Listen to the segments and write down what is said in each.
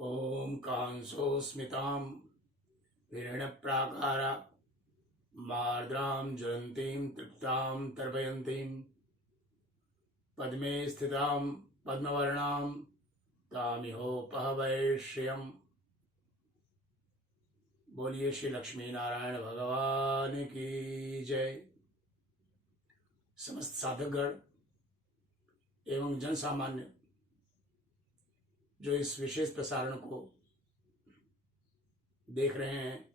ॐ कांसोऽस्मितां हिरण्यप्राकारा मार्द्रां ज्वलन्तीं तृप्तां तर्पयन्तीं पद्मे स्थितां पद्मवर्णां तामिहोपहवै श्रियम्। बोलिए श्री लक्ष्मी नारायण भगवान की जय। समस्त साधकगण एवं जन सामान्य जो इस विशेष प्रसारण को देख रहे हैं,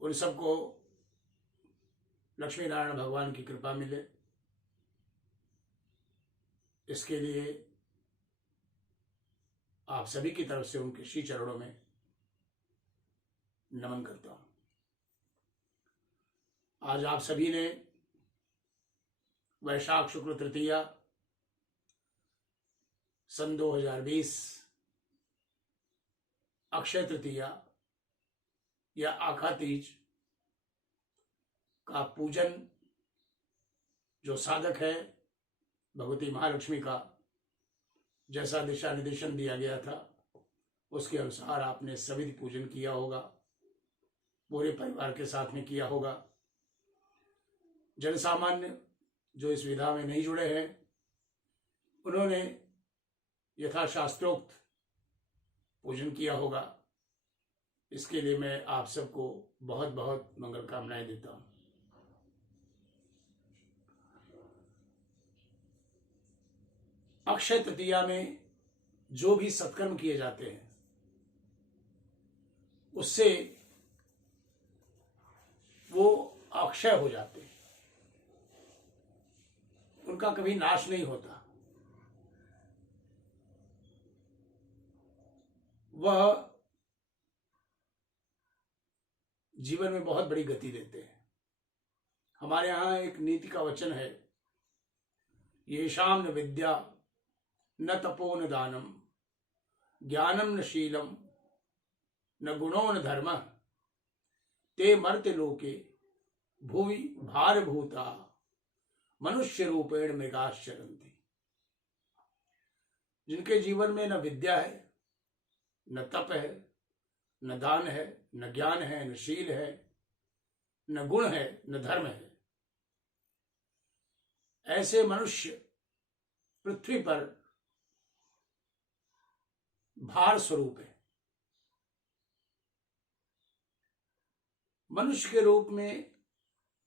उन सबको लक्ष्मी नारायण भगवान की कृपा मिले, इसके लिए आप सभी की तरफ से उनके श्री चरणों में नमन करता हूं। आज आप सभी ने वैशाख शुक्ल तृतीया सन 2020 अक्षय तृतीया या आखा तीज का पूजन जो साधक है भगवती महालक्ष्मी का, जैसा दिशा निर्देशन दिया गया था उसके अनुसार आपने सभी पूजन किया होगा, पूरे परिवार के साथ में किया होगा। जन सामान्य जो इस विधा में नहीं जुड़े हैं, उन्होंने यथाशास्त्रोक्त पूजन किया होगा। इसके लिए मैं आप सबको बहुत बहुत मंगल कामनाएं देता हूं। अक्षय तृतीया में जो भी सत्कर्म किए जाते हैं उससे वो अक्षय हो जाते हैं, उनका कभी नाश नहीं होता। वह जीवन में बहुत बड़ी गति देते हैं। हमारे यहां एक नीति का वचन है, येषाम न विद्या न तपो न दानम ज्ञानम न शीलम न गुणो न धर्म ते मर्त्य लोके भुवि भारभूता मनुष्य रूपेण मृगाश्चरन्ति। जिनके जीवन में न विद्या है, न तप है, न दान है, न ज्ञान है, न शील है, न गुण है, न धर्म है, ऐसे मनुष्य पृथ्वी पर भार स्वरूप है। मनुष्य के रूप में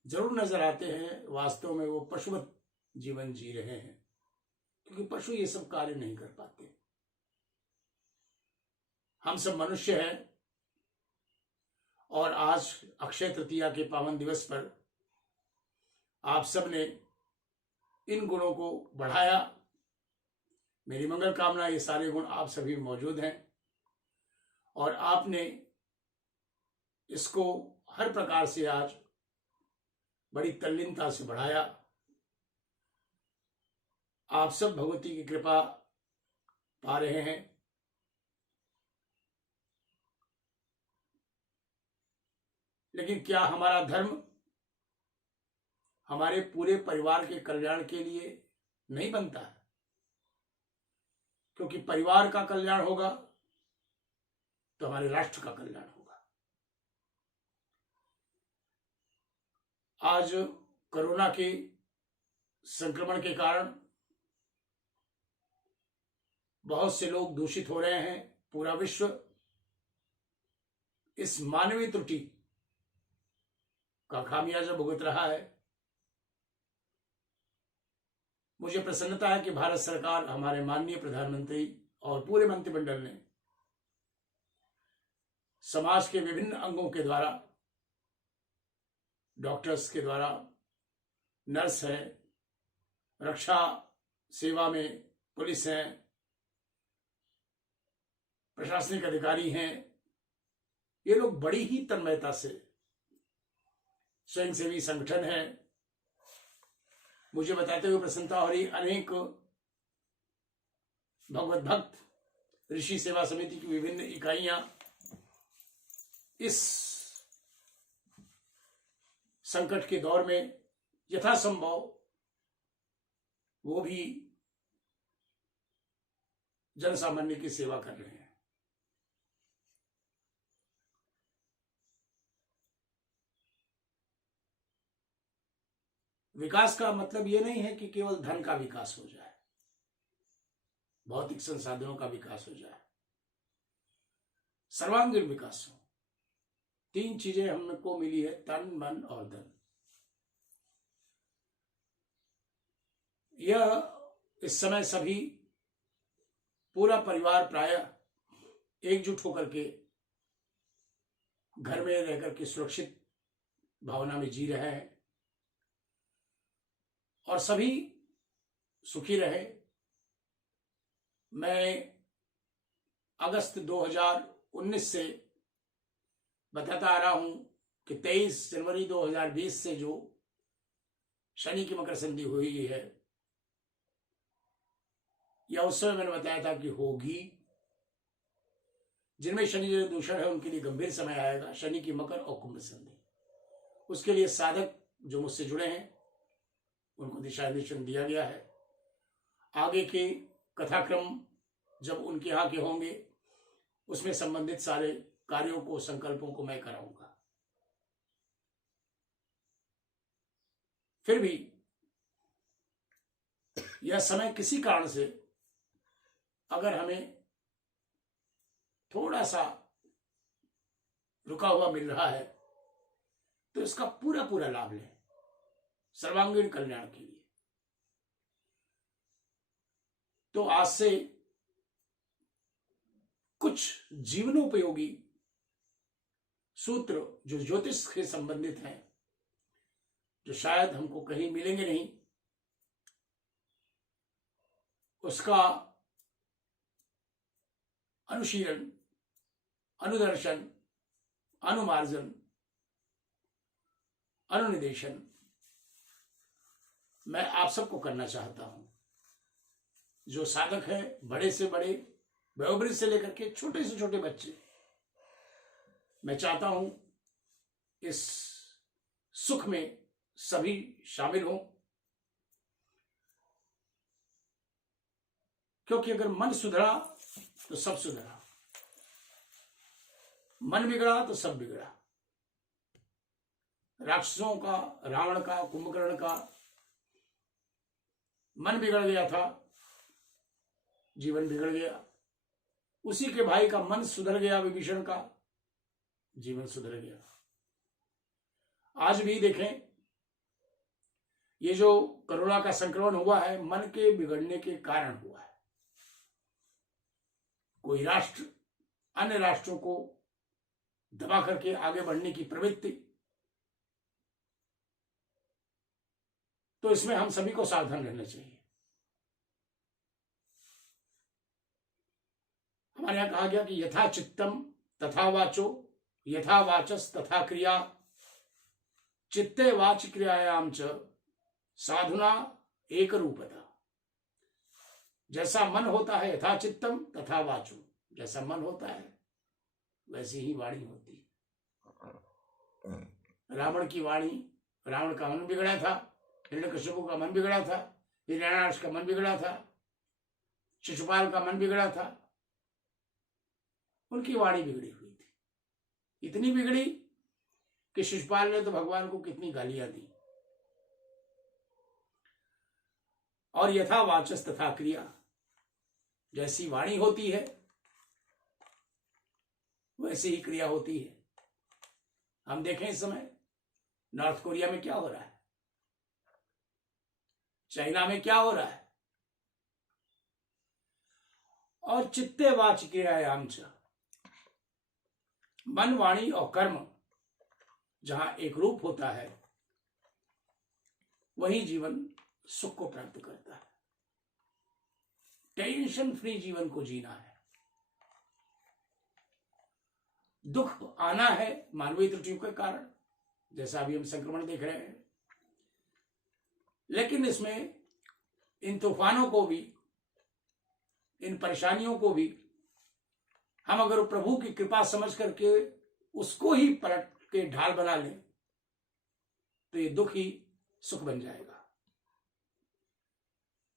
जरूर नजर आते हैं, वास्तव में वो पशुवत जीवन जी रहे हैं, क्योंकि पशु ये सब कार्य नहीं कर पाते। हम सब मनुष्य हैं और आज अक्षय तृतीया के पावन दिवस पर आप सब ने इन गुणों को बढ़ाया। मेरी मंगल कामना, ये सारे गुण आप सभी में मौजूद हैं और आपने इसको हर प्रकार से आज बड़ी तल्लीनता से बढ़ाया। आप सब भगवती की कृपा पा रहे हैं। लेकिन क्या हमारा धर्म हमारे पूरे परिवार के कल्याण के लिए नहीं बनता है? क्योंकि परिवार का कल्याण होगा तो हमारे राष्ट्र का कल्याण होगा। आज कोरोना के संक्रमण के कारण बहुत से लोग दूषित हो रहे हैं। पूरा विश्व इस मानवीय त्रुटि का खामियाजा भुगत रहा है। मुझे प्रसन्नता है कि भारत सरकार, हमारे माननीय प्रधानमंत्री और पूरे मंत्रिमंडल ने समाज के विभिन्न अंगों के द्वारा, डॉक्टर्स के द्वारा, नर्स है, रक्षा सेवा में पुलिस है, प्रशासनिक अधिकारी हैं, ये लोग बड़ी ही तन्मयता से, स्वयंसेवी संगठन है, मुझे बताते हुए प्रसन्नता हो रही। अनेक भगवत भक्त ऋषि सेवा समिति की विभिन्न इकाइयां इस संकट के दौर में यथासंभव वो भी जन सामान्य की सेवा कर रहे हैं। विकास का मतलब ये नहीं है कि केवल धन का विकास हो जाए, भौतिक संसाधनों का विकास हो जाए, सर्वांगीण विकास हो। 3 चीजें हमको मिली है, तन, मन और धन। यह इस समय सभी पूरा परिवार प्रायः एकजुट होकर के घर में रह करके सुरक्षित भावना में जी रहे हैं और सभी सुखी रहे। मैं अगस्त 2019 से बताता आ रहा हूं कि 23 जनवरी 2020 से जो शनि की मकर संधि हुई है, या उस समय मैंने बताया था कि होगी। जिनमें शनि जो दूषण है उनके लिए गंभीर समय आएगा, शनि की मकर और कुंभ संधि। उसके लिए साधक जो मुझसे जुड़े हैं उनको दिशा निर्देशन दिया गया है। आगे के कथाक्रम जब उनके यहाँ के होंगे उसमें संबंधित सारे कार्यों को, संकल्पों को मैं कराऊंगा। फिर भी यह समय किसी कारण से अगर हमें थोड़ा सा रुका हुआ मिल रहा है तो इसका पूरा पूरा लाभ लें सर्वांगीण कल्याण के लिए। तो आज से कुछ जीवनोपयोगी सूत्र जो ज्योतिष के संबंधित हैं, जो शायद हमको कहीं मिलेंगे नहीं, उसका अनुशीलन, अनुदर्शन, अनुमार्जन, अनुनिदेशन मैं आप सबको करना चाहता हूं। जो साधक है, बड़े से बड़े, वयोवृद्ध से लेकर के छोटे से छोटे बच्चे, मैं चाहता हूं इस सुख में सभी शामिल हों। क्योंकि अगर मन सुधरा तो सब सुधरा, मन बिगड़ा तो सब बिगड़ा। राक्षसों का, रावण का, कुंभकर्ण का मन बिगड़ गया था, जीवन बिगड़ गया। उसी के भाई का मन सुधर गया, विभीषण का जीवन सुधर गया। आज भी देखें, ये जो कोरोना का संक्रमण हुआ है मन के बिगड़ने के कारण हुआ है। कोई राष्ट्र अन्य राष्ट्रों को दबा करके आगे बढ़ने की प्रवृत्ति, तो इसमें हम सभी को सावधान रहना चाहिए। हमारे यहां कहा गया कि यथा चित्तम तथा वाचो, यथा वाचस तथा क्रिया, चित्ते वाच क्रियायाम च साधुना एक रूपता। जैसा मन होता है यथा चित्तम तथा वाचो, जैसा मन होता है वैसी ही वाणी होती है। रावण की वाणी, रावण का मन बिगड़ा था, हिरण्यकशिपु का मन बिगड़ा था, हिरण्याक्ष का मन बिगड़ा था, शिशुपाल का मन बिगड़ा था, उनकी वाणी बिगड़ी हुई थी। इतनी बिगड़ी कि शिशुपाल ने तो भगवान को कितनी गालियां दी। और यथा वाचस तथा क्रिया, जैसी वाणी होती है वैसी ही क्रिया होती है। हम देखें इस समय नॉर्थ कोरिया में क्या हो रहा है, चाइना में क्या हो रहा है। और चित्ते वाच क्रियायाम च, मन, वाणी और कर्म जहां एक रूप होता है वही जीवन सुख को प्राप्त करता है। टेंशन फ्री जीवन को जीना है। दुख आना है मानवीय त्रुटियों के कारण, जैसा अभी हम संक्रमण देख रहे हैं, लेकिन इसमें इन तूफानों को भी, इन परेशानियों को भी हम अगर प्रभु की कृपा समझ करके उसको ही पलट के ढाल बना लें तो ये दुख ही सुख बन जाएगा।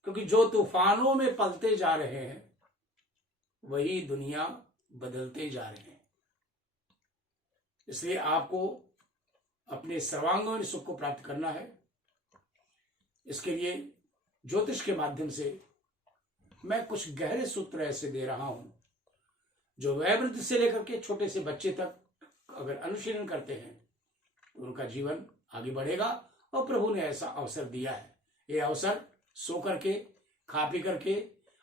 क्योंकि जो तूफानों में पलते जा रहे हैं वही दुनिया बदलते जा रहे हैं। इसलिए आपको अपने सर्वांगीण सुख को प्राप्त करना है। इसके लिए ज्योतिष के माध्यम से मैं कुछ गहरे सूत्र ऐसे दे रहा हूं जो वयोवृद्ध से लेकर के छोटे से बच्चे तक अगर अनुशीलन करते हैं तो उनका जीवन आगे बढ़ेगा। और प्रभु ने ऐसा अवसर दिया है। ये अवसर सो करके, खा पी करके,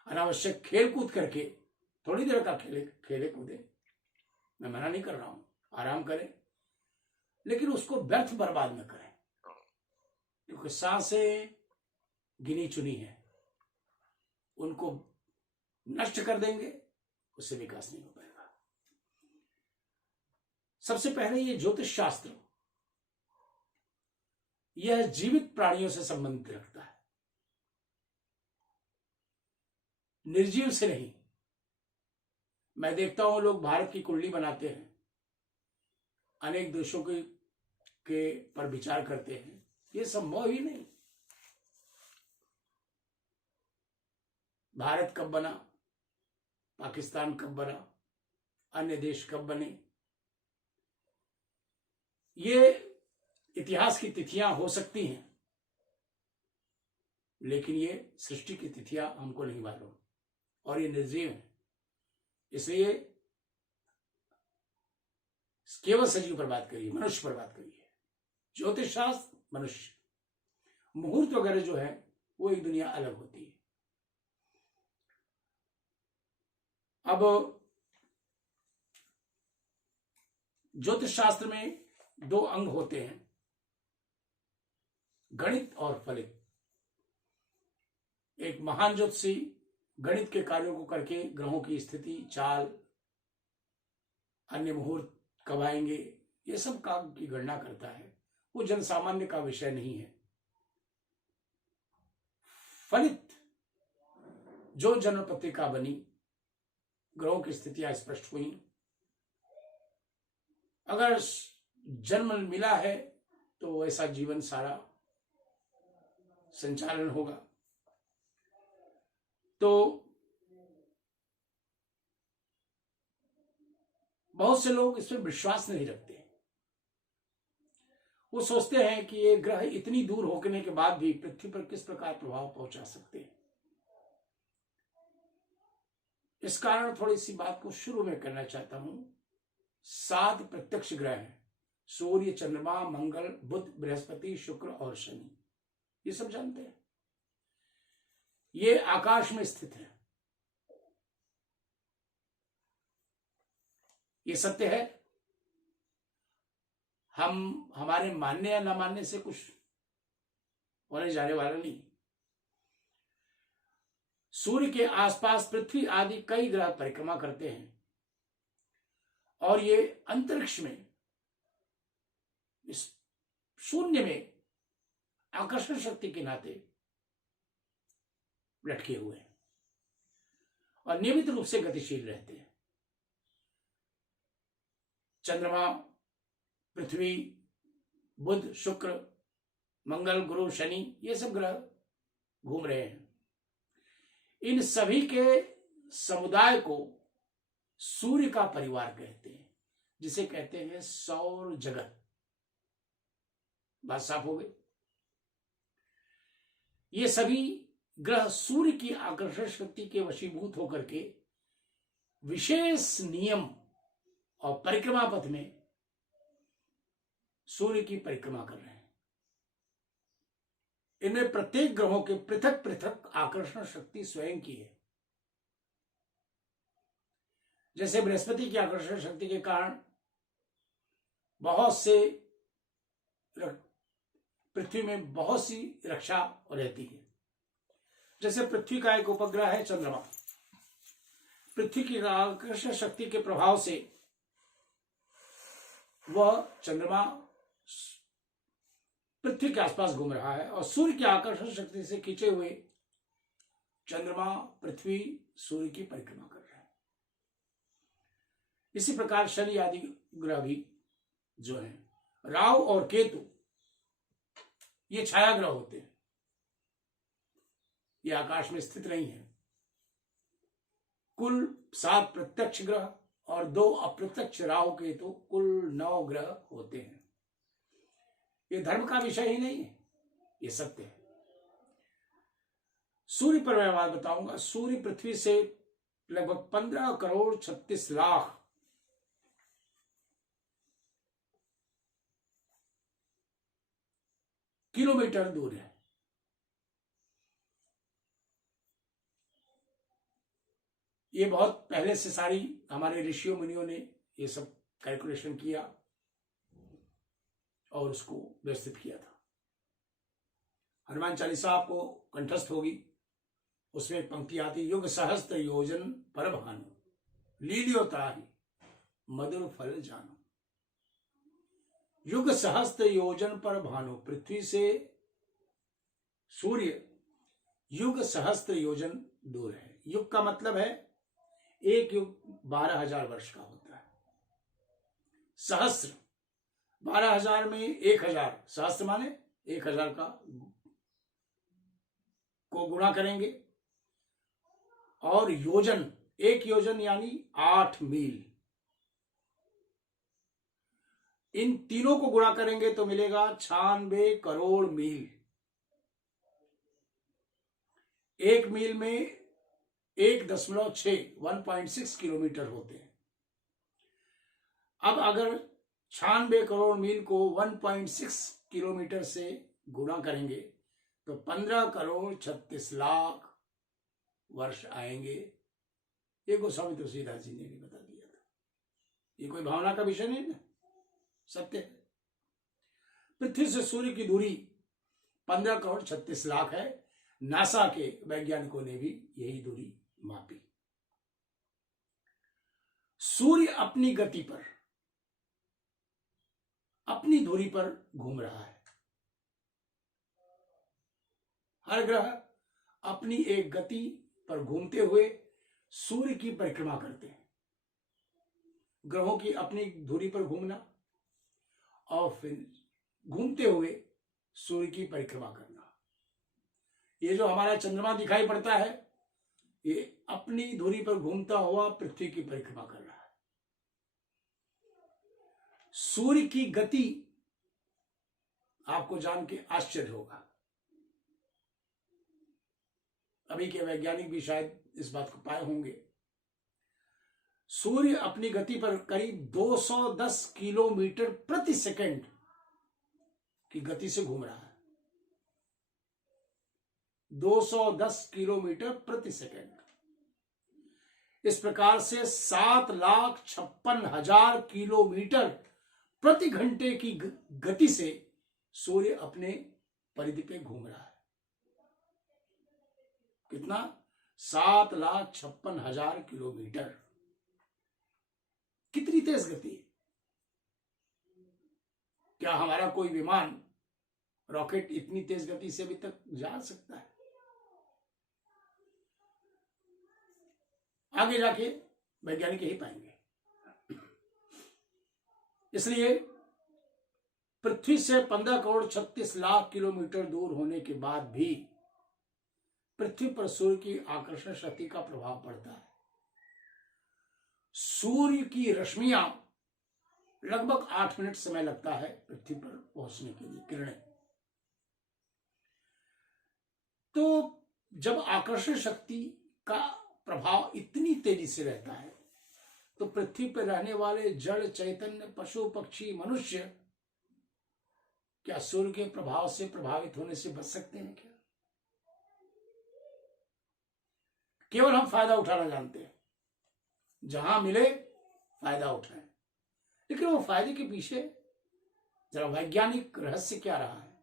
अनावश्यक खेल कूद करके, थोड़ी देर का खेले कूदे, मैं मना नहीं कर रहा हूं, आराम करें, लेकिन उसको व्यर्थ बर्बाद न करें, क्योंकि सांसें गिनी चुनी है, उनको नष्ट कर देंगे, उससे विकास नहीं हो पाएगा। सबसे पहले ये ज्योतिष शास्त्र यह जीवित प्राणियों से संबंध रखता है, निर्जीव से नहीं। मैं देखता हूं लोग भारत की कुंडली बनाते हैं, अनेक देशों के पर विचार करते हैं, ये संभव ही नहीं। भारत कब बना, पाकिस्तान कब बना, अन्य देश कब बने, ये इतिहास की तिथियां हो सकती हैं, लेकिन ये सृष्टि की तिथियां हमको नहीं मालूम, और ये निर्जीव है। इसलिए केवल सजीव पर बात करिए, मनुष्य पर बात करिए। ज्योतिष शास्त्र, मनुष्य, मुहूर्त वगैरह जो है वो एक दुनिया अलग होती है। अब ज्योतिष शास्त्र में दो अंग होते हैं, गणित और फलित। एक महान ज्योतिषी गणित के कार्यों को करके ग्रहों की स्थिति, चाल, अन्य मुहूर्त कब आएंगे, ये सब काम की गणना करता है। वो जनसामान्य का विषय नहीं है। फलित जो जन्म पत्रिका बनी, ग्रहों की स्थितियां स्पष्ट हुई, अगर जन्म मिला है तो वैसा जीवन सारा संचालन होगा। तो बहुत से लोग इसमें विश्वास नहीं रखते। वो सोचते हैं कि ये ग्रह इतनी दूर होने के बाद भी पृथ्वी पर किस प्रकार प्रभाव पहुंचा सकते हैं। इस कारण थोड़ी सी बात को शुरू में करना चाहता हूं। 7 प्रत्यक्ष ग्रह हैं, सूर्य, चंद्रमा, मंगल, बुध, बृहस्पति, शुक्र और शनि। ये सब जानते हैं, ये आकाश में स्थित है। ये सत्य है। हमारे मानने या न मानने से कुछ होने जाने वाला नहीं। सूर्य के आसपास पृथ्वी आदि कई ग्रह परिक्रमा करते हैं, और ये अंतरिक्ष में, इस शून्य में आकर्षण शक्ति के नाते लटके हुए हैं और नियमित रूप से गतिशील रहते हैं। चंद्रमा, पृथ्वी, बुध, शुक्र, मंगल, गुरु, शनि, ये सब ग्रह घूम रहे हैं। इन सभी के समुदाय को सूर्य का परिवार कहते हैं, जिसे कहते हैं सौर जगत। बात साफ हो गई। ये सभी ग्रह सूर्य की आकर्षण शक्ति के वशीभूत होकर के विशेष नियम और परिक्रमा पथ में सूर्य की परिक्रमा कर रहे हैं। इनमें प्रत्येक ग्रहों के पृथक पृथक आकर्षण शक्ति स्वयं की है। जैसे बृहस्पति की आकर्षण शक्ति के कारण बहुत से पृथ्वी में बहुत सी रक्षा रहती है। जैसे पृथ्वी का एक उपग्रह है चंद्रमा, पृथ्वी की आकर्षण शक्ति के प्रभाव से वह चंद्रमा पृथ्वी के आसपास घूम रहा है, और सूर्य की आकर्षण शक्ति से खींचे हुए चंद्रमा, पृथ्वी सूर्य की परिक्रमा कर रहे हैं। इसी प्रकार शनि आदि ग्रह भी जो है, राहु और केतु, ये छाया ग्रह होते हैं, ये आकाश में स्थित नहीं है। कुल 7 प्रत्यक्ष ग्रह और 2 अप्रत्यक्ष राहु केतु, कुल 9 ग्रह होते हैं। ये धर्म का विषय ही नहीं है, ये सत्य है। सूर्य पर मैं बात बताऊंगा। सूर्य पृथ्वी से लगभग 15 करोड़ 36 लाख किलोमीटर दूर है। ये बहुत पहले से सारी हमारे ऋषियों मुनियों ने ये सब कैलकुलेशन किया और उसको व्यवस्थित किया था। हनुमान चालीसा आपको कंठस्थ होगी, उसमें एक पंक्ति आती, युग सहस्त्र योजन पर भानु लीलियो ताहि मधुर फल जानो। युग सहस्त्र योजन पर भानु, पृथ्वी से सूर्य युग सहस्त्र योजन दूर है। युग का मतलब है एक युग 12,000 वर्ष का होता है। सहस्त्र 12,000 में 1,000, सहस्त्र माने 1,000 का को गुणा करेंगे, और योजन, एक योजन यानी 8 मील। इन तीनों को गुणा करेंगे तो मिलेगा 96 करोड़ मील। एक मील में 1.6 किलोमीटर होते हैं। अब अगर 96 करोड़ मील को 1.6 किलोमीटर से गुणा करेंगे तो 15 करोड़ 36 लाख वर्ष आएंगे। ये गोस्वामी तुलसीदास जी ने भी बता दिया था। ये कोई भावना का विषय नहीं है, सत्य है। पृथ्वी से सूर्य की दूरी 15 करोड़ 36 लाख है। नासा के वैज्ञानिकों ने भी यही दूरी मापी। सूर्य अपनी गति पर, अपनी धुरी पर घूम रहा है। हर ग्रह अपनी एक गति पर घूमते हुए सूर्य की परिक्रमा करते हैं। ग्रहों की अपनी धुरी पर घूमना और फिर घूमते हुए सूर्य की परिक्रमा करना। ये जो हमारा चंद्रमा दिखाई पड़ता है, ये अपनी धुरी पर घूमता हुआ पृथ्वी की परिक्रमा कर रहा है। सूर्य की गति आपको जान के आश्चर्य होगा। अभी के वैज्ञानिक भी शायद इस बात को पाए होंगे। सूर्य अपनी गति पर करीब 210 किलोमीटर प्रति सेकंड की गति से घूम रहा है। 210 किलोमीटर प्रति सेकंड। इस प्रकार से 7,56,000 किलोमीटर प्रति घंटे की गति से सूर्य अपने परिधि पे घूम रहा है। कितना? 7,56,000 किलोमीटर। कितनी तेज गति है? क्या हमारा कोई विमान, रॉकेट इतनी तेज गति से अभी तक जा सकता है? आगे जाके वैज्ञानिक यही पाएंगे। इसलिए पृथ्वी से 15 करोड़ 36 लाख किलोमीटर दूर होने के बाद भी पृथ्वी पर सूर्य की आकर्षण शक्ति का प्रभाव पड़ता है। सूर्य की रश्मियां लगभग 8 मिनट समय लगता है पृथ्वी पर पहुंचने के लिए, किरणें। तो जब आकर्षण शक्ति का प्रभाव इतनी तेजी से रहता है तो पृथ्वी पर रहने वाले जड़ चैतन्य, पशु, पक्षी, मनुष्य क्या सूर्य के प्रभाव से प्रभावित होने से बच सकते हैं क्या? केवल हम फायदा उठाना जानते हैं, जहां मिले फायदा उठाएं। लेकिन वो फायदे के पीछे जरा वैज्ञानिक रहस्य क्या रहा है,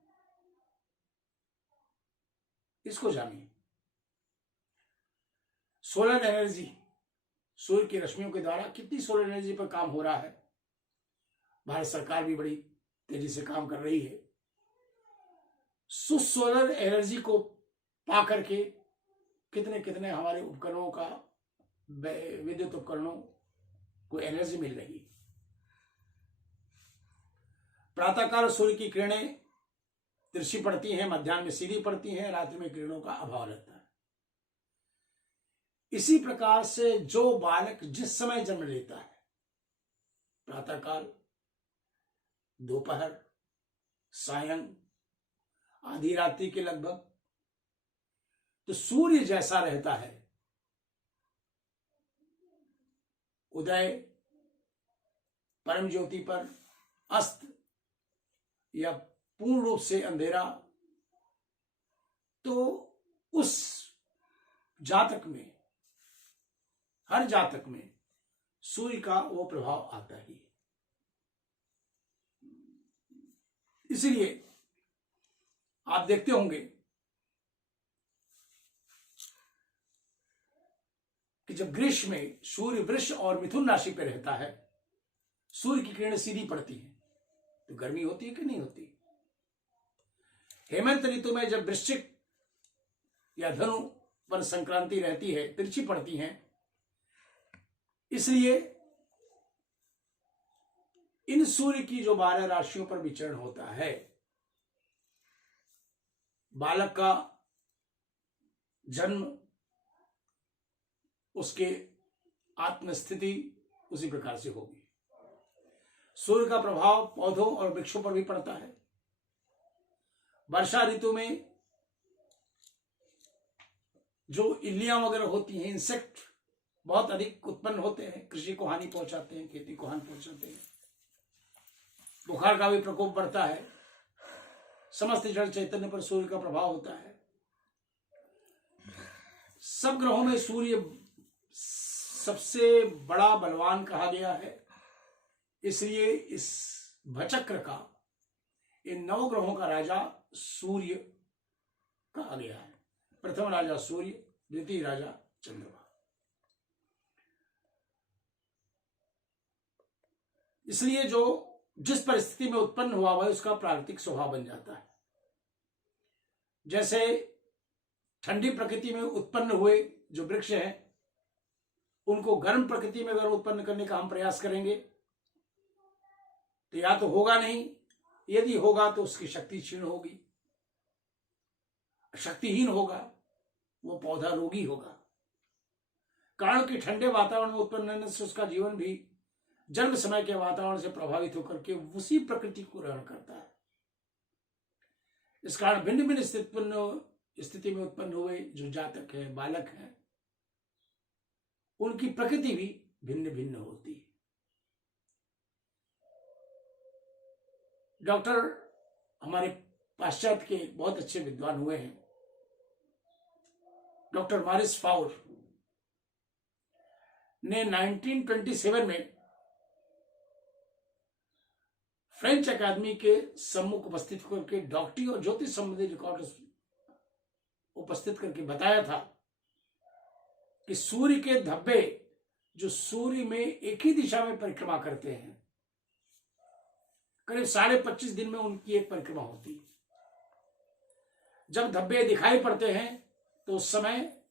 इसको जानिए। सोलर एनर्जी, सूर्य की रश्मियों के द्वारा कितनी सोलर एनर्जी पर काम हो रहा है। भारत सरकार भी बड़ी तेजी से काम कर रही है। सोलर एनर्जी को पा करके कितने कितने हमारे उपकरणों का, विद्युत उपकरणों को एनर्जी मिल रही है। प्रातःकाल सूर्य की किरणें तिरछी पड़ती हैं, मध्याह्न में सीधी पड़ती हैं, रात्रि में किरणों का अभाव रहता है। इसी प्रकार से जो बालक जिस समय जन्म लेता है, प्रातःकाल, दोपहर, सायं, आधी रात्रि के लगभग, तो सूर्य जैसा रहता है, उदय, परम ज्योति पर, अस्त या पूर्ण रूप से अंधेरा, तो उस जातक में, हर जातक में सूर्य का वो प्रभाव आता ही है। इसलिए आप देखते होंगे कि जब ग्रीष्म में सूर्य वृष और मिथुन राशि पे रहता है, सूर्य की किरणें सीधी पड़ती हैं, तो गर्मी होती है कि नहीं होती। हेमंत ऋतु में जब वृश्चिक या धनु पर संक्रांति रहती है, तिरछी पड़ती हैं, इसलिए इन सूर्य की जो 12 राशियों पर विचरण होता है, बालक का जन्म, उसके आत्मस्थिति उसी प्रकार से होगी। सूर्य का प्रभाव पौधों और वृक्षों पर भी पड़ता है। वर्षा ऋतु में जो इल्लियां वगैरह होती हैं, इंसेक्ट बहुत अधिक उत्पन्न होते हैं, कृषि को हानि पहुंचाते हैं, खेती को हानि पहुंचाते हैं। बुखार का भी प्रकोप बढ़ता है। समस्त जड़ चैतन्य पर सूर्य का प्रभाव होता है। सब ग्रहों में सूर्य सबसे बड़ा बलवान कहा गया है, इसलिए इस भचक्र का, इन नवग्रहों का राजा सूर्य कहा गया है। प्रथम राजा सूर्य, द्वितीय राजा चंद्रमा। इसलिए जो जिस परिस्थिति में उत्पन्न हुआ वह उसका प्राकृतिक स्वभाव बन जाता है। जैसे ठंडी प्रकृति में उत्पन्न हुए जो वृक्ष हैं, उनको गर्म प्रकृति में अगर उत्पन्न करने का हम प्रयास करेंगे तो या तो होगा नहीं, यदि होगा तो उसकी शक्ति क्षीण होगी, शक्तिहीन होगा, वो पौधा रोगी होगा। कारण कि ठंडे वातावरण में उत्पन्न होने से उसका जीवन भी जन्म समय के वातावरण से प्रभावित होकर के उसी प्रकृति को ग्रहण करता है। इस कारण भिन्न भिन्न स्थिति में उत्पन्न हुए जो जातक हैं, बालक हैं, उनकी प्रकृति भी भिन्न भिन्न होती है। डॉक्टर हमारे पाश्चात्य के बहुत अच्छे विद्वान हुए हैं, डॉक्टर मॉरिस फाउर ने 1927 में फ्रेंच अकादमी के सम्मुख उपस्थित करके डॉक्टरी और ज्योतिष संबंधी रिकॉर्ड उपस्थित करके बताया था कि सूर्य के धब्बे जो सूर्य में एक ही दिशा में परिक्रमा करते हैं, करीब 25.5 दिन में उनकी एक परिक्रमा होती है। जब धब्बे दिखाई पड़ते हैं तो उस समय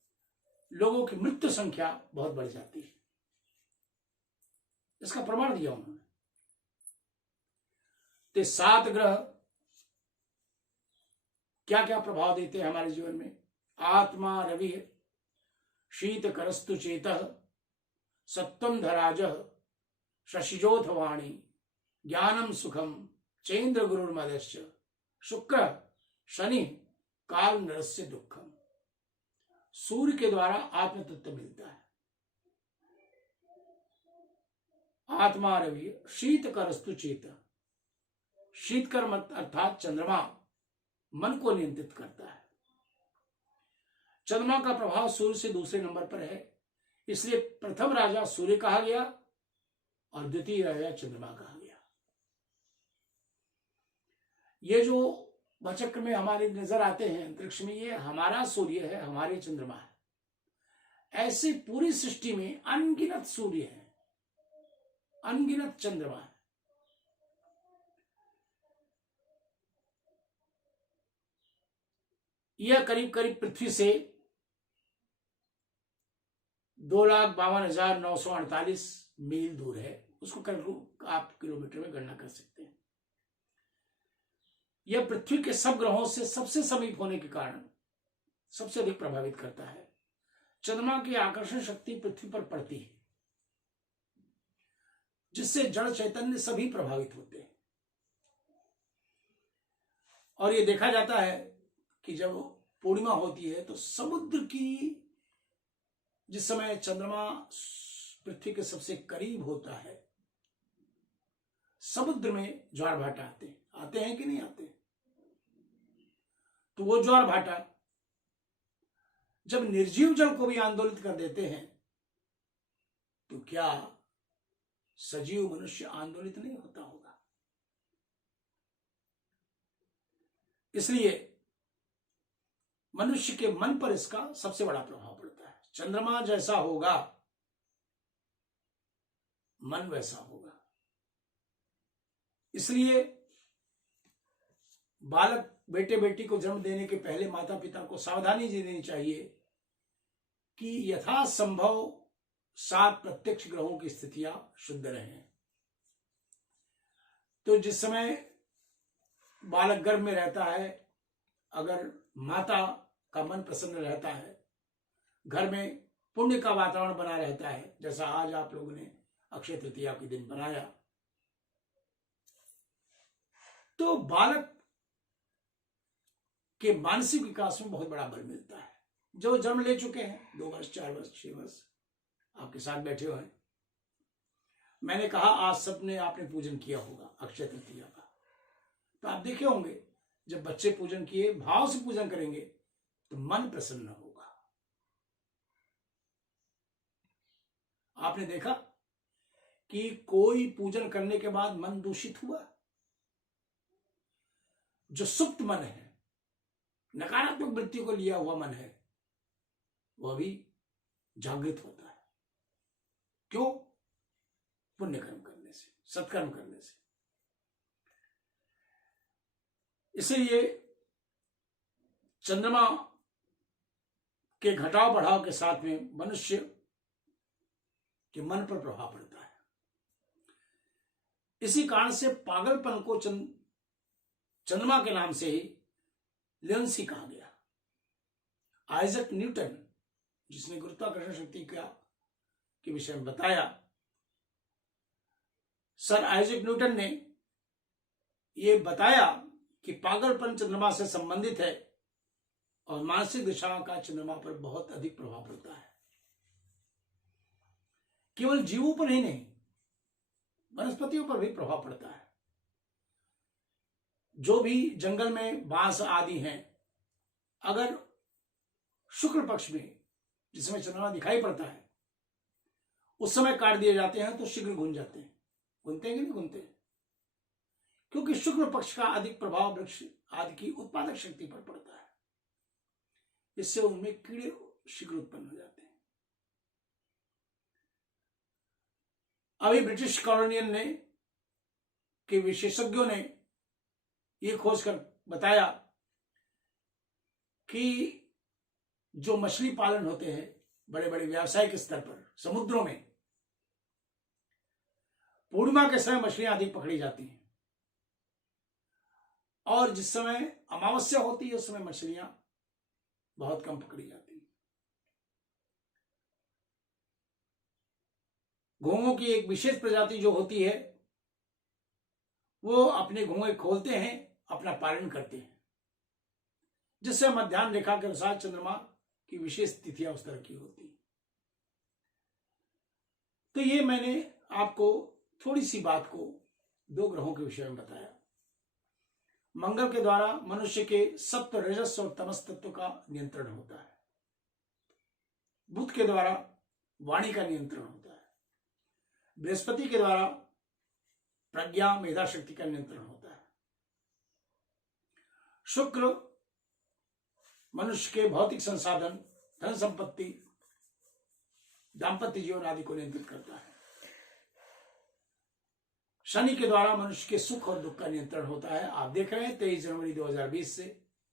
लोगों की मृत्यु संख्या बहुत बढ़ जाती है। इसका प्रमाण दिया उन्होंने। तो 7 ग्रह क्या क्या प्रभाव देते हैं हमारे जीवन में। आत्मा रवि, शीत करस्तु चेतः, सत्वम धराजः, शशिजोथ वाणी, ज्ञानम सुखम, चेन्द्र गुरुर्मदश्च, शुक्र शनि, काल नरस्य दुखम। सूर्य के द्वारा आत्म तत्व मिलता है। आत्मा रवि, शीत करस्तु चेतः, शीतकर मत अर्थात चंद्रमा मन को नियंत्रित करता है। चंद्रमा का प्रभाव सूर्य से दूसरे नंबर पर है, इसलिए प्रथम राजा सूर्य कहा गया और द्वितीय राजा चंद्रमा कहा गया। ये जो भचक्र में हमारे नजर आते हैं अंतरिक्ष में, ये हमारा सूर्य है, हमारे चंद्रमा है। ऐसे पूरी सृष्टि में अनगिनत सूर्य है, अनगिनत चंद्रमा है। यह करीब करीब पृथ्वी से 2,52,948 मील दूर है। उसको आप किलोमीटर में गणना कर सकते हैं। यह पृथ्वी के सब ग्रहों से सबसे समीप होने के कारण सबसे अधिक प्रभावित करता है। चंद्रमा की आकर्षण शक्ति पृथ्वी पर पड़ती है, जिससे जड़ चैतन्य सभी प्रभावित होते हैं। और ये देखा जाता है कि जब पूर्णिमा होती है तो समुद्र की, जिस समय चंद्रमा पृथ्वी के सबसे करीब होता है, समुद्र में ज्वार भाटा आते हैं कि नहीं आते? तो वो ज्वार भाटा जब निर्जीव जल को भी आंदोलित कर देते हैं, तो क्या सजीव मनुष्य आंदोलित नहीं होता होगा? इसलिए मनुष्य के मन पर इसका सबसे बड़ा प्रभाव पड़ता है। चंद्रमा जैसा होगा, मन वैसा होगा। इसलिए बालक, बेटे बेटी को जन्म देने के पहले माता पिता को सावधानी देनी चाहिए कि यथासंभव 7 प्रत्यक्ष ग्रहों की स्थितियां शुद्ध रहें। तो जिस समय बालक गर्भ में रहता है, अगर माता का मन प्रसन्न रहता है, घर में पुण्य का वातावरण बना रहता है, जैसा आज आप लोगों ने अक्षय तृतीया के दिन बनाया, तो बालक के मानसिक विकास में बहुत बड़ा बल मिलता है। जो जन्म ले चुके हैं, 2 वर्ष, 4 वर्ष, 6 वर्ष आपके साथ बैठे हुए हैं, मैंने कहा आज सबने आपने पूजन किया होगा अक्षय तृतीया का, तो आप देखे होंगे जब बच्चे पूजन किए, भाव से पूजन करेंगे तो मन प्रसन्न होगा। आपने देखा कि कोई पूजन करने के बाद मन दूषित हुआ? जो सुप्त मन है, नकारात्मक वृत्तियों को लिया हुआ मन है, वह भी जागृत होता है। क्यों? पुण्य कर्म करने से, सत्कर्म करने से। इसलिए चंद्रमा के घटाव बढ़ाव के साथ में मनुष्य के मन पर प्रभाव पड़ता है। इसी कारण से पागलपन को चंद्रमा के नाम से ही लियोन्सी कहा गया। आइजक न्यूटन, जिसने गुरुत्वाकर्षण शक्ति के विषय में बताया, सर आइजक न्यूटन ने यह बताया कि पागलपन चंद्रमा से संबंधित है और मानसिक दिशाओं का चंद्रमा पर बहुत अधिक प्रभाव पड़ता है। केवल जीवों पर ही नहीं, वनस्पतियों पर भी प्रभाव पड़ता है। जो भी जंगल में बांस आदि हैं, अगर शुक्ल पक्ष में जिसमें चंद्रमा दिखाई पड़ता है, उस समय काट दिए जाते हैं तो शीघ्र घुन जाते हैं। घुनते हैं कि नहीं घुनते? क्योंकि शुक्ल पक्ष का अधिक प्रभाव वृक्ष आदि की उत्पादक शक्ति पर पड़ता है। इससे उनमें कीड़े शीघ्र उत्पन्न हो जाते हैं। अभी ब्रिटिश कॉलोनियल ने के विशेषज्ञों ने यह खोज कर बताया कि जो मछली पालन होते हैं बड़े बड़े व्यावसायिक स्तर पर समुद्रों में, पूर्णिमा के समय मछलियां अधिक पकड़ी जाती हैं और जिस समय अमावस्या होती है उस समय मछलियां बहुत कम पकड़ी जाती हैं। घोंघों की एक विशेष प्रजाति जो होती है, वो अपने घोंघे खोलते हैं, अपना पालन करते हैं, जिससे मध्याह्न रेखा के अनुसार चंद्रमा की विशेष तिथियां उस तरह की होती है। तो ये मैंने आपको थोड़ी सी बात को 2 ग्रहों के विषय में बताया। मंगल के द्वारा मनुष्य के सप्त, रजस और तमस तत्व का नियंत्रण होता है। बुध के द्वारा वाणी का नियंत्रण होता है। बृहस्पति के द्वारा प्रज्ञा, मेधा शक्ति का नियंत्रण होता है। शुक्र मनुष्य के भौतिक संसाधन, धन संपत्ति, दाम्पत्य जीवन आदि को नियंत्रित करता है। शनि के द्वारा मनुष्य के सुख और दुख का नियंत्रण होता है। आप देख रहे हैं 23 जनवरी 2020 से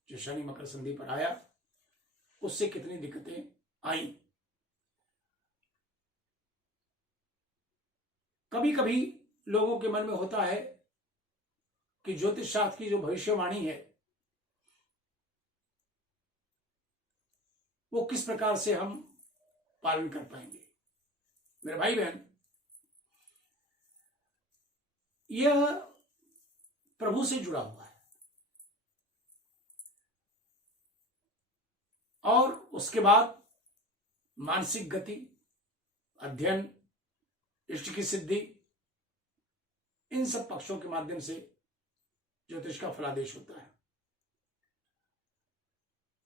जो शनि मकर संधि पर आया, उससे कितनी दिक्कतें आई। कभी कभी लोगों के मन में होता है कि ज्योतिष शास्त्र की जो भविष्यवाणी है वो किस प्रकार से हम पालन कर पाएंगे। मेरे भाई बहन, यह प्रभु से जुड़ा हुआ है और उसके बाद मानसिक गति, अध्ययन, इष्ट की सिद्धि, इन सब पक्षों के माध्यम से ज्योतिष का फलादेश होता है।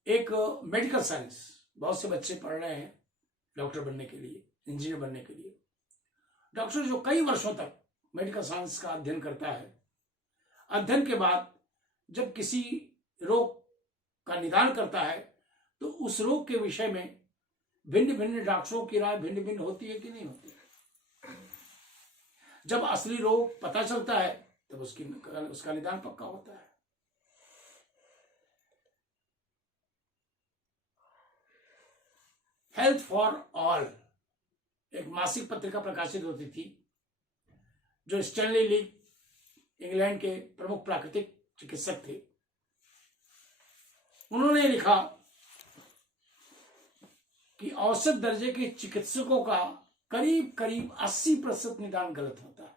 एक मेडिकल साइंस, बहुत से बच्चे पढ़ रहे हैं डॉक्टर बनने के लिए, इंजीनियर बनने के लिए। डॉक्टर जो कई वर्षों तक मेडिकल साइंस का अध्ययन करता है, अध्ययन के बाद जब किसी रोग का निदान करता है तो उस रोग के विषय में भिन्न भिन्न डॉक्टरों की राय भिन्न भिन्न होती है कि नहीं होती है। जब असली रोग पता चलता है तब उसका निदान पक्का होता है। हेल्थ फॉर ऑल एक मासिक पत्रिका प्रकाशित होती थी, जो स्टैनली लीक इंग्लैंड के प्रमुख प्राकृतिक चिकित्सक थे। उन्होंने लिखा कि औसत दर्जे के चिकित्सकों का करीब करीब 80% निदान गलत होता है।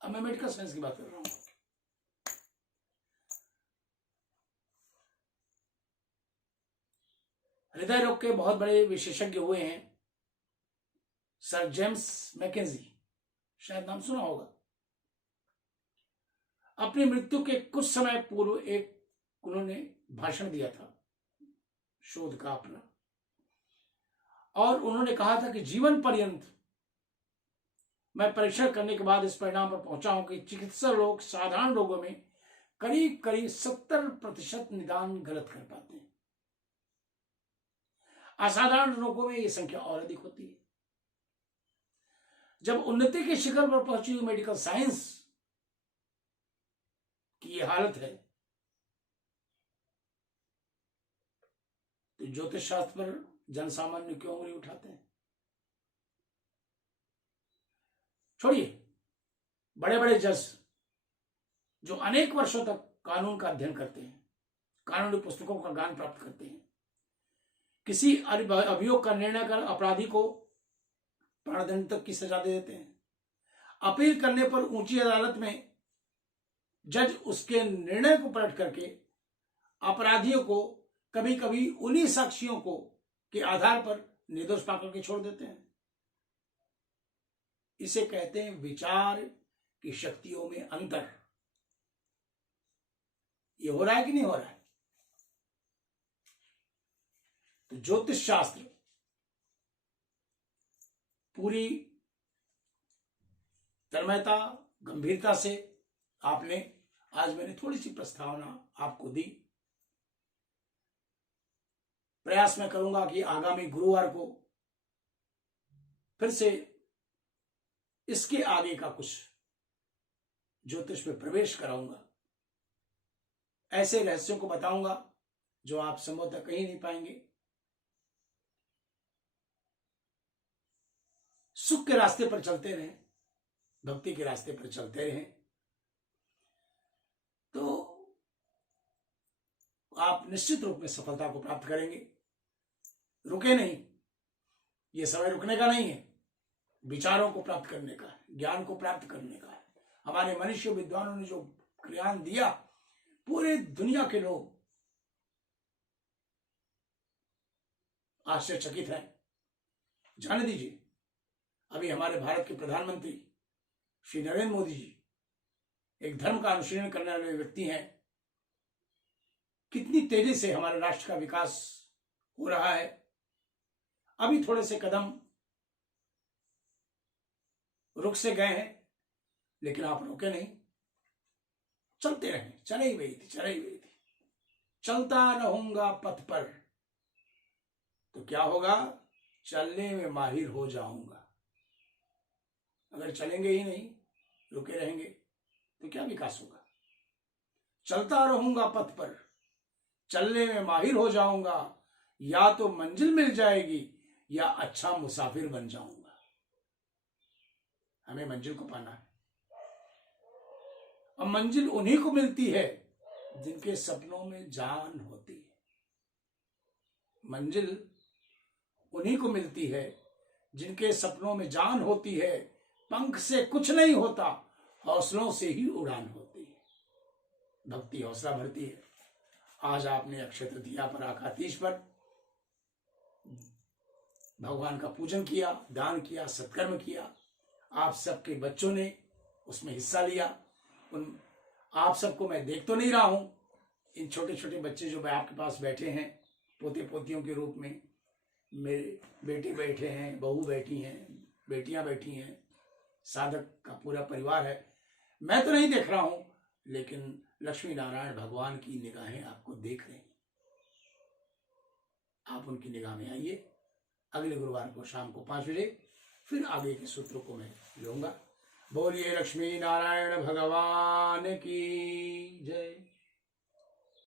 अब मैं मेडिकल साइंस की बात कर रहा हूं। हृदय रोग के बहुत बड़े विशेषज्ञ हुए हैं सर जेम्स मैकेंजी, शायद नाम सुना होगा। अपनी मृत्यु के कुछ समय पूर्व उन्होंने भाषण दिया था शोध का अपना, और उन्होंने कहा था कि जीवन पर्यंत मैं परीक्षण करने के बाद इस परिणाम पर पहुंचा हूं कि चिकित्सक लोग साधारण रोगों में करीब करीब 70% निदान गलत कर पाते हैं। असाधारण रोगों में यह संख्या और अधिक होती है। जब उन्नति के शिखर पर पहुंची हुई मेडिकल साइंस की यह हालत है तो ज्योतिष शास्त्र पर जनसामान्य क्यों उंगली उठाते हैं? छोड़िए, बड़े बड़े जज जो अनेक वर्षों तक कानून का अध्ययन करते हैं, कानूनी पुस्तकों का ज्ञान प्राप्त करते हैं, किसी अभियोग का निर्णय कर अपराधी को प्राणदंड तक की सजा दे देते हैं। अपील करने पर ऊंची अदालत में जज उसके निर्णय को पलट करके अपराधियों को कभी कभी उन्हीं साक्षियों को के आधार पर निर्दोष पाकर के छोड़ देते हैं। इसे कहते हैं विचार की शक्तियों में अंतर। ये हो रहा है कि नहीं हो रहा है? तो ज्योतिष शास्त्र पूरी तन्मयता, गंभीरता से आज मैंने थोड़ी सी प्रस्तावना आपको दी। प्रयास मैं करूंगा कि आगामी गुरुवार को फिर से इसके आगे का कुछ ज्योतिष में प्रवेश कराऊंगा। ऐसे रहस्यों को बताऊंगा जो आप संभवतः कहीं नहीं पाएंगे। सुख के रास्ते पर चलते रहें, भक्ति के रास्ते पर चलते रहें, तो आप निश्चित रूप में सफलता को प्राप्त करेंगे। रुके नहीं, ये समय रुकने का नहीं है, विचारों को प्राप्त करने का है, ज्ञान को प्राप्त करने का है। हमारे मनुष्य विद्वानों ने जो ज्ञान दिया, पूरे दुनिया के लोग आश्चर्यचकित हैं। जाने दीजिए, अभी हमारे भारत के प्रधानमंत्री श्री नरेंद्र मोदी जी एक धर्म का अनुशीलन करने वाले व्यक्ति हैं। कितनी तेजी से हमारे राष्ट्र का विकास हो रहा है। अभी थोड़े से कदम रुक से गए हैं, लेकिन आप रुके नहीं, चलते रहे। चले ही गई थी। चलता रहूंगा पथ पर, तो क्या होगा? चलने में माहिर हो जाऊंगा। अगर चलेंगे ही नहीं, रुके रहेंगे, तो क्या विकास होगा? चलता रहूंगा पथ पर, चलने में माहिर हो जाऊंगा, या तो मंजिल मिल जाएगी या अच्छा मुसाफिर बन जाऊंगा। हमें मंजिल को पाना है, और मंजिल उन्हीं को मिलती है जिनके सपनों में जान होती है। मंजिल उन्हीं को मिलती है जिनके सपनों में जान होती है। पंख से कुछ नहीं होता, हौसलों से ही उड़ान होती है। भक्ति हौसला भरती है। आज आपने अक्षय तृतीया पर, आकातीज पर भगवान का पूजन किया, दान किया, सत्कर्म किया। आप सबके बच्चों ने उसमें हिस्सा लिया। उन आप सबको मैं देख तो नहीं रहा हूं, इन छोटे छोटे बच्चे जो आपके पास बैठे हैं पोते पोतियों के रूप में, मेरे बेटे बैठे हैं, बहू बैठी हैं, बेटियां बैठी हैं, साधक का पूरा परिवार है। मैं तो नहीं देख रहा हूं, लेकिन लक्ष्मी नारायण भगवान की निगाहें आपको देख रही हैं। आप उनकी निगाह में आइए। अगले गुरुवार को शाम को 5 बजे फिर आगे के सूत्रों को मैं लूंगा। बोलिए लक्ष्मी नारायण भगवान की जय।